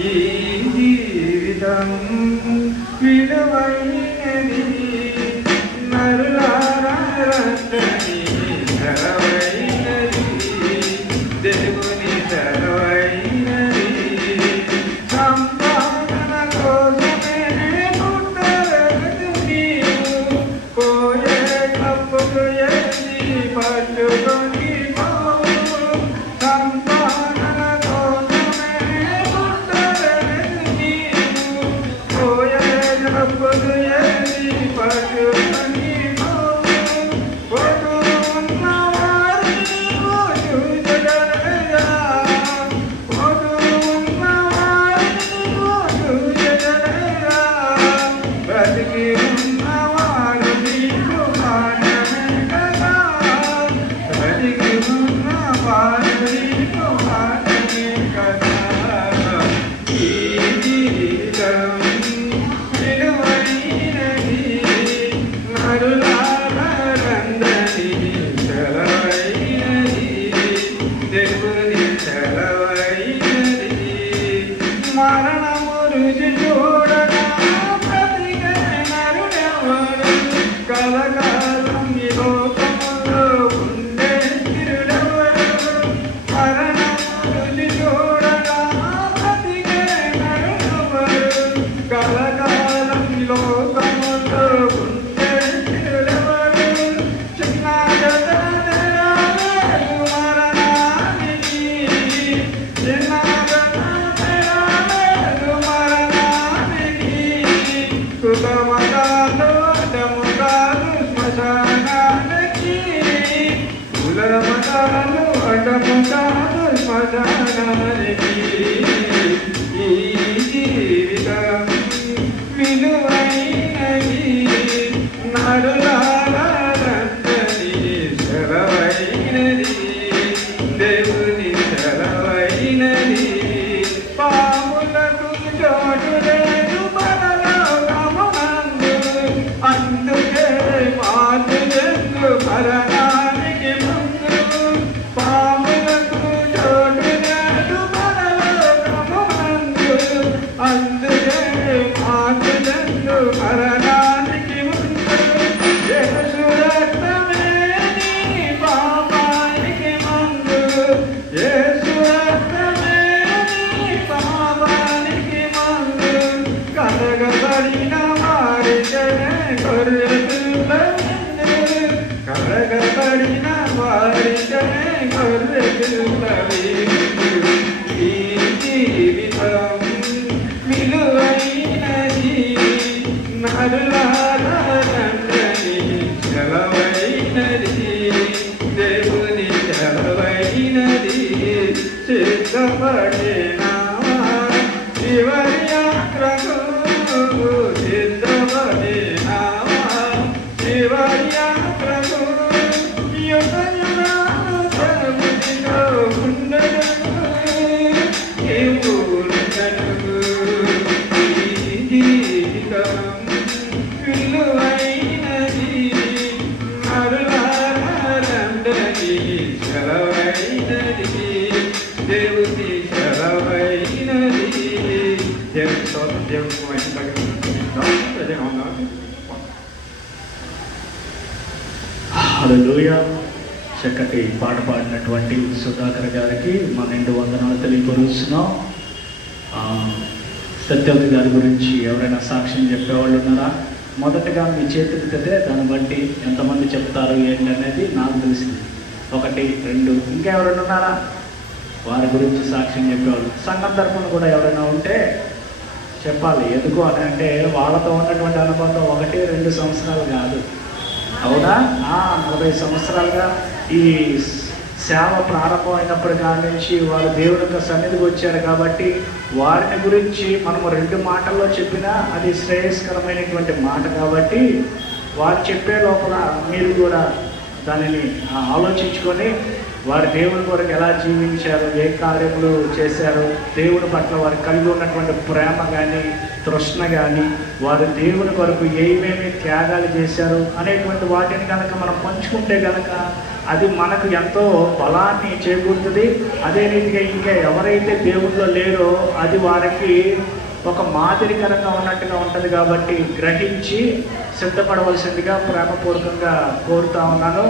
ఈ జీవితం విలువైనది నరులారా రండి సెలవైనది దేవుని సెలవైనది సంపాదన కోసమే పుట్టలేదు నీవు పోయేటప్పుడు ఎన్ని పట్టుకొని మరణము రుచి చూడగా ప్రతిగనరుడెవడు కలకాలం ఈ లోకములో ఉండే తిరుడెవడు మరణము రుచి చూడగా ప్రతిగనరుడెవడు కలకాలం ఈ లోకములో ఉండే తిరుడెవడు చిన్న మరణానికి చిన్న కులమతాలు అడ్డముతాలు శ్మశానానికి కులమతాలు అడ్డముతాలు శ్మశానానికి ఈ జీవితం విలువైనది నరులారందని సెలవైనది దేవుని సెలవైనది పాములకు చోటు లేదు అందుకే మాతృజన్లు మరణానికి ముందు పాములకు చోటు లేదు పరలోకమందు అందుకే మాతృజన్లు మరణానికి ముందు యేసు రక్తమే నీ పాపానికి ముందు యేసు రక్తమే నీ పాపానికి ముందు కలగబడిన కలగబడిన వారికనే గొర్రెపిల్లవి ఈ జీవితం విలువైనది నరులారండి సెలవైనది దేవుని సెలవైనది సిద్ధపడినా చివరి యాత్రకు దేవుని సెలవైనది దేవుని స్తోత్రం దేవునికి మహిమ కలుగును. హల్లెలూయా. చక్కటి పాట పాడినటువంటి సుధాకర్ గారికి మా నిండు వందనాలు తెలియపరుస్తున్నాం. సత్యవతి గారి గురించి ఎవరైనా సాక్ష్యం చెప్పేవాళ్ళు ఉన్నారా? మొదటగా మీ చేతులు తెతే దాన్ని బట్టి ఎంతమంది చెప్తారు ఏంటనేది నాకు తెలిసింది. 1 2 ఇంకా ఎవరైనా ఉన్నారా వారి గురించి సాక్ష్యం చెప్పేవాళ్ళు? సంఘం తరపున కూడా ఎవరైనా ఉంటే చెప్పాలి. ఎందుకు అని అంటే వాళ్ళతో ఉన్నటువంటి అనుబంధం 1-2 సంవత్సరాలు కాదు, అవునా? 40 సంవత్సరాలుగా ఈ సేవ ప్రారంభమైనప్పటి కాడి నుంచి వారు దేవుని యొక్క సన్నిధికి వచ్చారు కాబట్టి వారిని గురించి మనము 2 మాటల్లో చెప్పినా అది శ్రేయస్కరమైనటువంటి మాట కాబట్టి వారు చెప్పే లోపల మీరు కూడా దానిని ఆలోచించుకొని వారు దేవుని కొరకు ఎలా జీవించారు, ఏ కార్యములు చేశారు, దేవుని పట్ల వారు కలిగి ఉన్నటువంటి ప్రేమ కానీ తృష్ణ కానీ వారు దేవుని కొరకు ఏమేమి త్యాగాలు చేశారు అనేటువంటి వాటిని కనుక మనం పంచుకుంటే కనుక అది మనకు ఎంతో బలాన్ని చేకూరుతుంది. అదే రీతిగా ఇంకా ఎవరైతే దేవుళ్ళో లేరో అది వారికి ఒక మాదిరికరంగా ఉన్నట్టుగా ఉంటుంది. కాబట్టి గ్రహించి సిద్ధపడవలసిందిగా ప్రేమపూర్వకంగా కోరుతా ఉన్నాను.